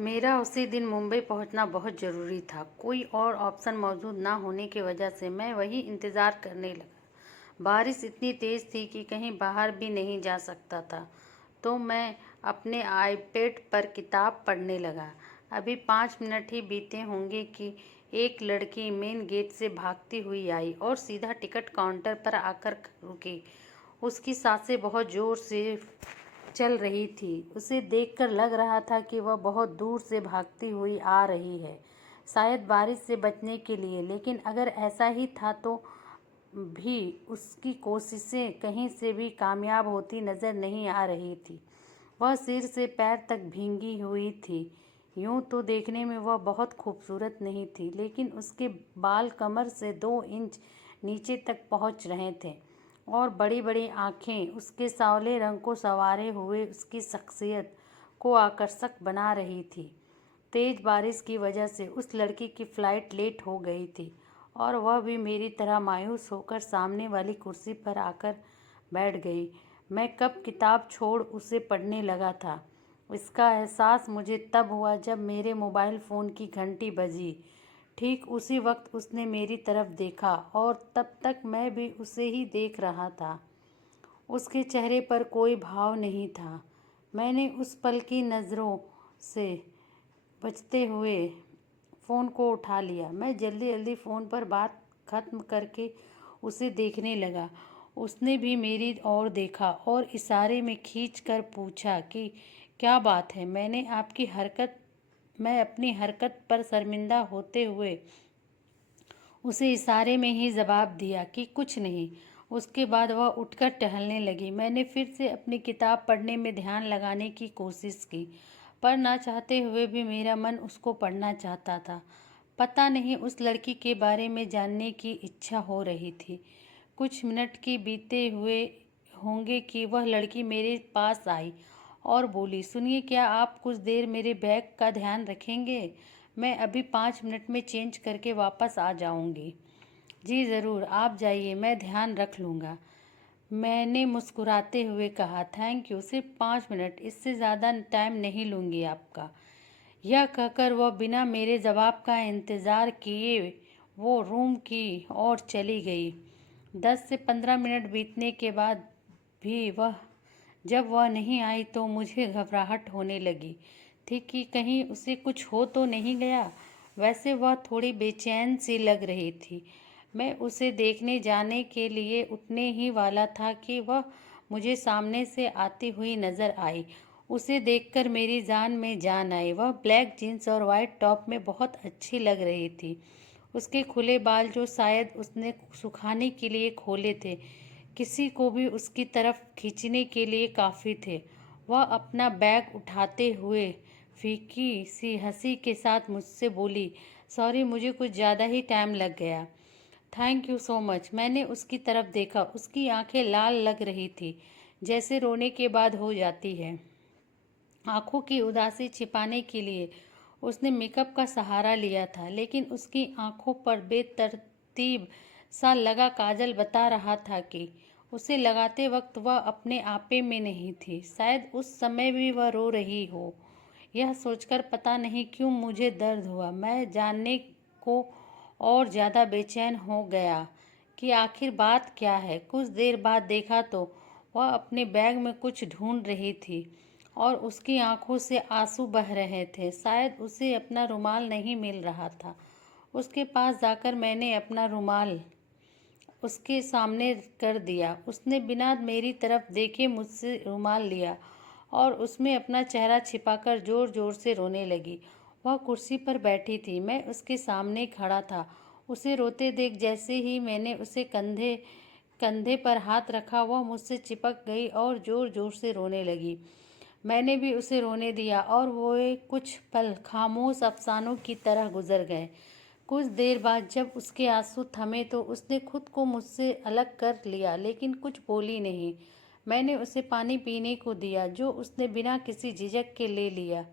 मेरा उसी दिन मुंबई पहुंचना बहुत ज़रूरी था। कोई और ऑप्शन मौजूद ना होने की वजह से मैं वही इंतज़ार करने लगा। बारिश इतनी तेज़ थी कि कहीं बाहर भी नहीं जा सकता था, तो मैं अपने आईपैड पर किताब पढ़ने लगा। अभी 5 मिनट ही बीते होंगे कि एक लड़की मेन गेट से भागती हुई आई और सीधा टिकट काउंटर पर आकर रुकी। उसकी सांसें बहुत ज़ोर से चल रही थी। उसे देखकर लग रहा था कि वह बहुत दूर से भागती हुई आ रही है, शायद बारिश से बचने के लिए। लेकिन अगर ऐसा ही था तो भी उसकी कोशिशें कहीं से भी कामयाब होती नज़र नहीं आ रही थी। वह सिर से पैर तक भींगी हुई थी। यूं तो देखने में वह बहुत खूबसूरत नहीं थी, लेकिन उसके बाल कमर से 2 इंच नीचे तक पहुंच रहे थे और बड़ी बड़ी आंखें उसके सांवले रंग को संवारे हुए उसकी शख्सियत को आकर्षक बना रही थी। तेज बारिश की वजह से उस लड़की की फ़्लाइट लेट हो गई थी और वह भी मेरी तरह मायूस होकर सामने वाली कुर्सी पर आकर बैठ गई। मैं कब किताब छोड़ उसे पढ़ने लगा था, इसका एहसास मुझे तब हुआ जब मेरे मोबाइल फ़ोन की घंटी बजी। ठीक उसी वक्त उसने मेरी तरफ देखा और तब तक मैं भी उसे ही देख रहा था। उसके चेहरे पर कोई भाव नहीं था। मैंने उस पल की नज़रों से बचते हुए फ़ोन को उठा लिया। मैं जल्दी जल्दी फ़ोन पर बात ख़त्म करके उसे देखने लगा। उसने भी मेरी ओर देखा और इशारे में खींच कर पूछा कि क्या बात है। मैं अपनी हरकत पर शर्मिंदा होते हुए उसे इशारे में ही जवाब दिया कि कुछ नहीं। उसके बाद वह उठकर टहलने लगी। मैंने फिर से अपनी किताब पढ़ने में ध्यान लगाने की कोशिश की, पर ना चाहते हुए भी मेरा मन उसको पढ़ना चाहता था। पता नहीं, उस लड़की के बारे में जानने की इच्छा हो रही थी। कुछ मिनट के बीते हुए होंगे कि वह लड़की मेरे पास आई और बोली, सुनिए, क्या आप कुछ देर मेरे बैग का ध्यान रखेंगे? मैं अभी 5 मिनट में चेंज करके वापस आ जाऊंगी। जी ज़रूर, आप जाइए, मैं ध्यान रख लूँगा, मैंने मुस्कुराते हुए कहा। थैंक यू, सिर्फ 5 मिनट, इससे ज़्यादा टाइम नहीं लूँगी आपका। यह कहकर वह बिना मेरे जवाब का इंतज़ार किए वो रूम की ओर चली गई। 10 से 15 मिनट बीतने के बाद भी जब वह नहीं आई तो मुझे घबराहट होने लगी थी कि कहीं उसे कुछ हो तो नहीं गया। वैसे वह थोड़ी बेचैन सी लग रही थी। मैं उसे देखने जाने के लिए उठने ही वाला था कि वह मुझे सामने से आती हुई नज़र आई। उसे देखकर मेरी जान में जान आई। वह ब्लैक जीन्स और वाइट टॉप में बहुत अच्छी लग रही थी। उसके खुले बाल, जो शायद उसने सुखाने के लिए खोले थे, किसी को भी उसकी तरफ खींचने के लिए काफ़ी थे। वह अपना बैग उठाते हुए फीकी सी हंसी के साथ मुझसे बोली, सॉरी, मुझे कुछ ज़्यादा ही टाइम लग गया। Thank you so much. मैंने उसकी तरफ देखा। उसकी आंखें लाल लग रही थी, जैसे रोने के बाद हो जाती है। आंखों की उदासी छिपाने के लिए उसने मेकअप का सहारा लिया था, लेकिन उसकी आंखों पर बेतरतीब सा लगा काजल बता रहा था कि उसे लगाते वक्त वह अपने आपे में नहीं थी। शायद उस समय भी वह रो रही हो। यह सोचकर पता नहीं क्यों मुझे दर्द हुआ। मैं जानने को और ज़्यादा बेचैन हो गया कि आखिर बात क्या है। कुछ देर बाद देखा तो वह अपने बैग में कुछ ढूंढ रही थी और उसकी आंखों से आंसू बह रहे थे। शायद उसे अपना रुमाल नहीं मिल रहा था। उसके पास जाकर मैंने अपना रुमाल उसके सामने कर दिया। उसने बिना मेरी तरफ देखे मुझसे रुमाल लिया और उसमें अपना चेहरा छिपाकर ज़ोर ज़ोर से रोने लगी। वह कुर्सी पर बैठी थी, मैं उसके सामने खड़ा था। उसे रोते देख जैसे ही मैंने उसे कंधे कंधे पर हाथ रखा, वह मुझसे चिपक गई और ज़ोर ज़ोर से रोने लगी। मैंने भी उसे रोने दिया और वो कुछ पल खामोश अफसानों की तरह गुजर गए। कुछ देर बाद जब उसके आंसू थमे तो उसने खुद को मुझसे अलग कर लिया, लेकिन कुछ बोली नहीं। मैंने उसे पानी पीने को दिया, जो उसने बिना किसी झिझक के ले लिया।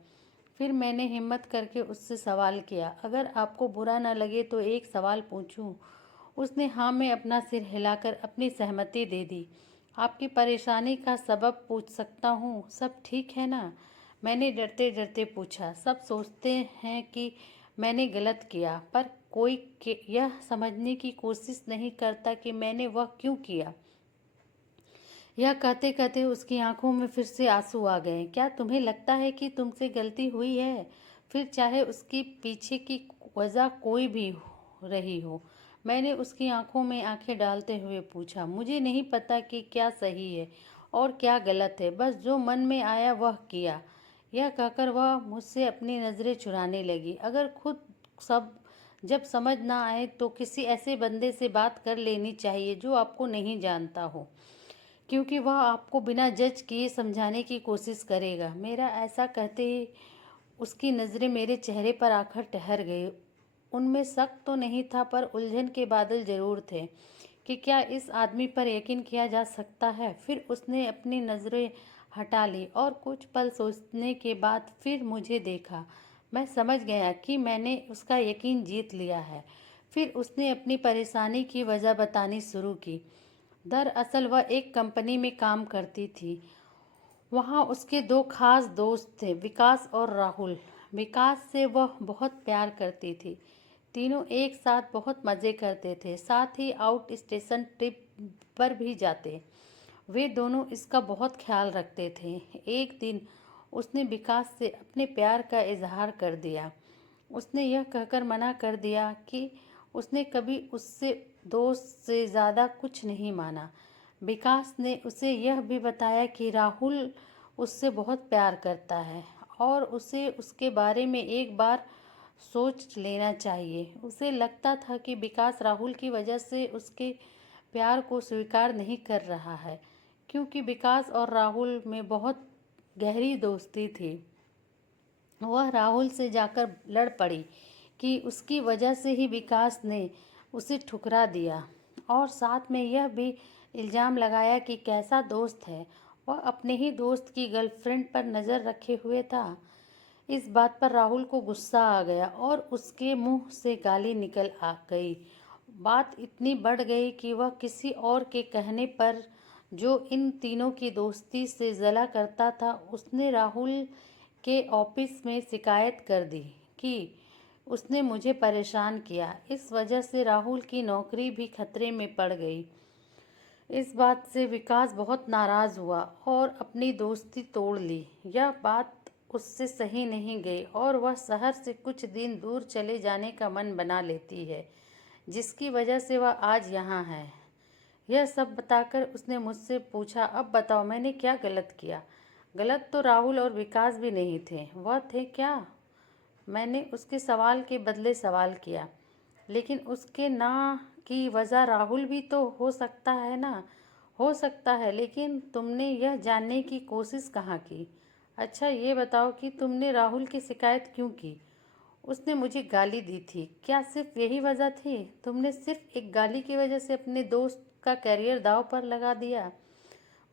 फिर मैंने हिम्मत करके उससे सवाल किया, अगर आपको बुरा न लगे तो एक सवाल पूछूं? उसने हाँ में अपना सिर हिलाकर अपनी सहमति दे दी। आपकी परेशानी का सबब पूछ सकता हूँ? सब ठीक है ना? मैंने डरते डरते पूछा। सब सोचते हैं कि मैंने गलत किया, पर कोई यह समझने की कोशिश नहीं करता कि मैंने वह क्यों किया। यह कहते कहते उसकी आंखों में फिर से आंसू आ गए। क्या तुम्हें लगता है कि तुमसे गलती हुई है? फिर चाहे उसकी पीछे की वजह कोई भी रही हो। मैंने उसकी आंखों में आंखें डालते हुए पूछा। मुझे नहीं पता कि क्या सही है और क्या गलत है, बस जो मन में आया वह किया। यह कहकर वह मुझसे अपनी नज़रें चुराने लगी। अगर खुद सब जब समझ ना आए तो किसी ऐसे बंदे से बात कर लेनी चाहिए जो आपको नहीं जानता हो, क्योंकि वह आपको बिना जज किए समझाने की कोशिश करेगा। मेरा ऐसा कहते ही उसकी नज़रें मेरे चेहरे पर आकर ठहर गई। उनमें शक तो नहीं था, पर उलझन के बादल जरूर थे कि क्या इस आदमी पर यकीन किया जा सकता है। फिर उसने अपनी नज़रें हटा ली और कुछ पल सोचने के बाद फिर मुझे देखा। मैं समझ गया कि मैंने उसका यकीन जीत लिया है। फिर उसने अपनी परेशानी की वजह बतानी शुरू की। दरअसल वह एक कंपनी में काम करती थी। वहाँ उसके दो खास दोस्त थे, विकास और राहुल। विकास से वह बहुत प्यार करती थी। तीनों एक साथ बहुत मज़े करते थे, साथ ही आउट स्टेशन ट्रिप पर भी जाते। वे दोनों इसका बहुत ख्याल रखते थे। एक दिन उसने विकास से अपने प्यार का इजहार कर दिया। उसने यह कहकर मना कर दिया कि उसने कभी उससे दोस्त से ज़्यादा कुछ नहीं माना। विकास ने उसे यह भी बताया कि राहुल उससे बहुत प्यार करता है और उसे उसके बारे में एक बार सोच लेना चाहिए। उसे लगता था कि विकास राहुल की वजह से उसके प्यार को स्वीकार नहीं कर रहा है, क्योंकि विकास और राहुल में बहुत गहरी दोस्ती थी। वह राहुल से जाकर लड़ पड़ी कि उसकी वजह से ही विकास ने उसे ठुकरा दिया, और साथ में यह भी इल्ज़ाम लगाया कि कैसा दोस्त है, वह अपने ही दोस्त की गर्लफ्रेंड पर नज़र रखे हुए था। इस बात पर राहुल को गुस्सा आ गया और उसके मुंह से गाली निकल आ गई। बात इतनी बढ़ गई कि वह किसी और के कहने पर, जो इन तीनों की दोस्ती से जला करता था, उसने राहुल के ऑफिस में शिकायत कर दी कि उसने मुझे परेशान किया। इस वजह से राहुल की नौकरी भी खतरे में पड़ गई। इस बात से विकास बहुत नाराज़ हुआ और अपनी दोस्ती तोड़ ली। यह बात उससे सही नहीं गई और वह शहर से कुछ दिन दूर चले जाने का मन बना लेती है, जिसकी वजह से वह आज यहाँ है। यह सब बताकर उसने मुझसे पूछा, अब बताओ मैंने क्या गलत किया? गलत तो राहुल और विकास भी नहीं थे, वह थे क्या? मैंने उसके सवाल के बदले सवाल किया। लेकिन उसके ना की वजह राहुल भी तो हो सकता है ना? हो सकता है, लेकिन तुमने यह जानने की कोशिश कहाँ की? अच्छा ये बताओ कि तुमने राहुल की शिकायत क्यों की? उसने मुझे गाली दी थी। क्या सिर्फ यही वजह थी? तुमने सिर्फ एक गाली की वजह से अपने दोस्त का करियर दांव पर लगा दिया?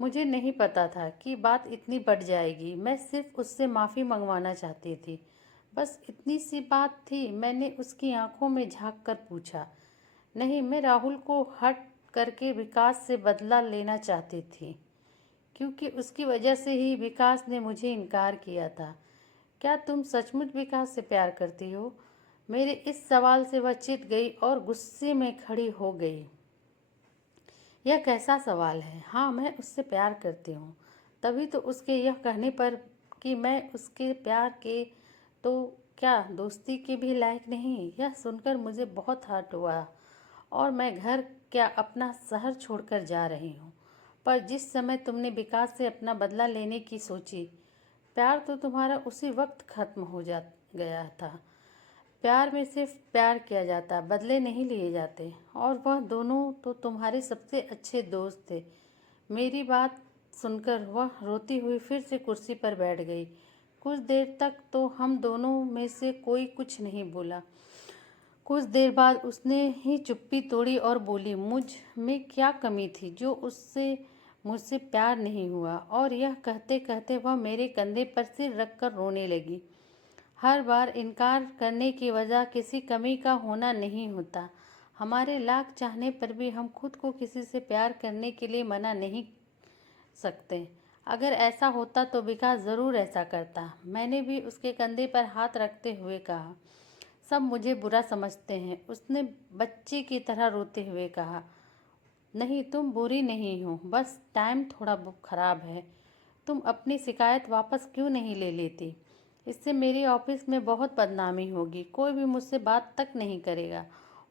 मुझे नहीं पता था कि बात इतनी बढ़ जाएगी। मैं सिर्फ उससे माफ़ी मंगवाना चाहती थी, बस इतनी सी बात थी। मैंने उसकी आंखों में झांक कर पूछा। नहीं, मैं राहुल को हट करके विकास से बदला लेना चाहती थी, क्योंकि उसकी वजह से ही विकास ने मुझे इनकार किया था। क्या तुम सचमुच विकास से प्यार करती हो? मेरे इस सवाल से वह चिढ़ गई और गुस्से में खड़ी हो गई। यह कैसा सवाल है? हाँ, मैं उससे प्यार करती हूँ। तभी तो उसके यह कहने पर कि मैं उसके प्यार के तो क्या दोस्ती के भी लायक नहीं, यह सुनकर मुझे बहुत हर्ट हुआ और मैं घर क्या अपना शहर छोड़कर जा रही हूँ। पर जिस समय तुमने विकास से अपना बदला लेने की सोची, प्यार तो तुम्हारा उसी वक्त खत्म हो जा गया था। प्यार में सिर्फ प्यार किया जाता, बदले नहीं लिए जाते, और वह दोनों तो तुम्हारे सबसे अच्छे दोस्त थे। मेरी बात सुनकर वह रोती हुई फिर से कुर्सी पर बैठ गई। कुछ देर तक तो हम दोनों में से कोई कुछ नहीं बोला। कुछ देर बाद उसने ही चुप्पी तोड़ी और बोली, मुझ में क्या कमी थी जो उससे मुझसे प्यार नहीं हुआ? और यह कहते कहते वह मेरे कंधे पर सिर रखकर रोने लगी। हर बार इनकार करने की वजह किसी कमी का होना नहीं होता। हमारे लाख चाहने पर भी हम खुद को किसी से प्यार करने के लिए मना नहीं सकते। अगर ऐसा होता तो विकास ज़रूर ऐसा करता। मैंने भी उसके कंधे पर हाथ रखते हुए कहा। सब मुझे बुरा समझते हैं, उसने बच्चे की तरह रोते हुए कहा। नहीं, तुम बुरी नहीं हो, बस टाइम थोड़ा ख़राब है। तुम अपनी शिकायत वापस क्यों नहीं ले लेती? इससे मेरी ऑफिस में बहुत बदनामी होगी, कोई भी मुझसे बात तक नहीं करेगा।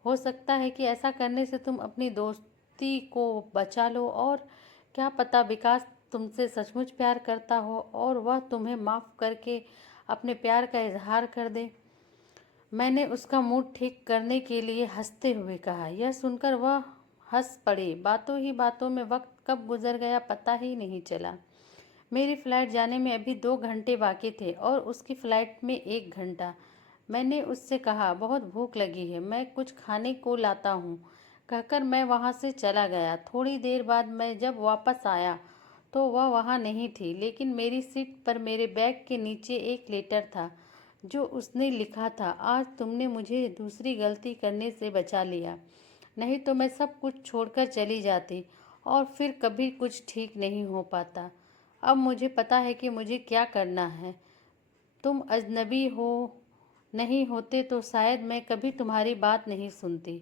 हो सकता है कि ऐसा करने से तुम अपनी दोस्ती को बचा लो, और क्या पता विकास तुमसे सचमुच प्यार करता हो और वह तुम्हें माफ़ करके अपने प्यार का इजहार कर दे। मैंने उसका मूड ठीक करने के लिए हंसते हुए कहा। यह सुनकर वह हंस पड़ी। बातों ही बातों में वक्त कब गुजर गया पता ही नहीं चला। मेरी फ़्लाइट जाने में अभी 2 घंटे बाकी थे और उसकी फ़्लाइट में 1 घंटा। मैंने उससे कहा, बहुत भूख लगी है, मैं कुछ खाने को लाता हूँ, कहकर मैं वहाँ से चला गया। थोड़ी देर बाद मैं जब वापस आया तो वह वहाँ नहीं थी, लेकिन मेरी सीट पर मेरे बैग के नीचे एक लेटर था जो उसने लिखा था। आज तुमने मुझे दूसरी गलती करने से बचा लिया, नहीं तो मैं सब कुछ छोड़कर चली जाती और फिर कभी कुछ ठीक नहीं हो पाता। अब मुझे पता है कि मुझे क्या करना है। तुम अजनबी हो, नहीं होते तो शायद मैं कभी तुम्हारी बात नहीं सुनती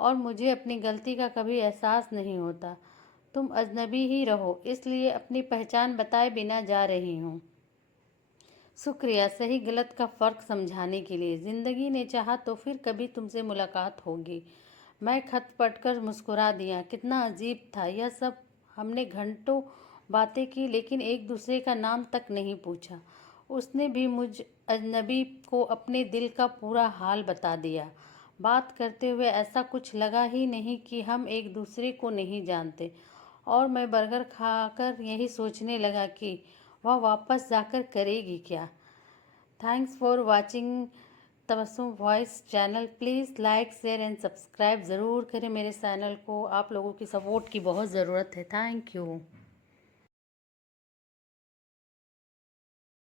और मुझे अपनी गलती का कभी एहसास नहीं होता। तुम अजनबी ही रहो, इसलिए अपनी पहचान बताए बिना जा रही हूँ। शुक्रिया सही गलत का फ़र्क समझाने के लिए। ज़िंदगी ने चाहा तो फिर कभी तुमसे मुलाकात होगी। मैं खत पढ़कर मुस्कुरा दिया। कितना अजीब था यह सब। हमने घंटों बातें की, लेकिन एक दूसरे का नाम तक नहीं पूछा। उसने भी मुझ अजनबी को अपने दिल का पूरा हाल बता दिया। बात करते हुए ऐसा कुछ लगा ही नहीं कि हम एक दूसरे को नहीं जानते। और मैं बर्गर खाकर यही सोचने लगा कि वह वापस जाकर करेगी क्या। Thanks for watching Tabassum voice channel. Please like share and subscribe ज़रूर करें मेरे चैनल को। आप लोगों की सपोर्ट की बहुत ज़रूरत है। Thank you.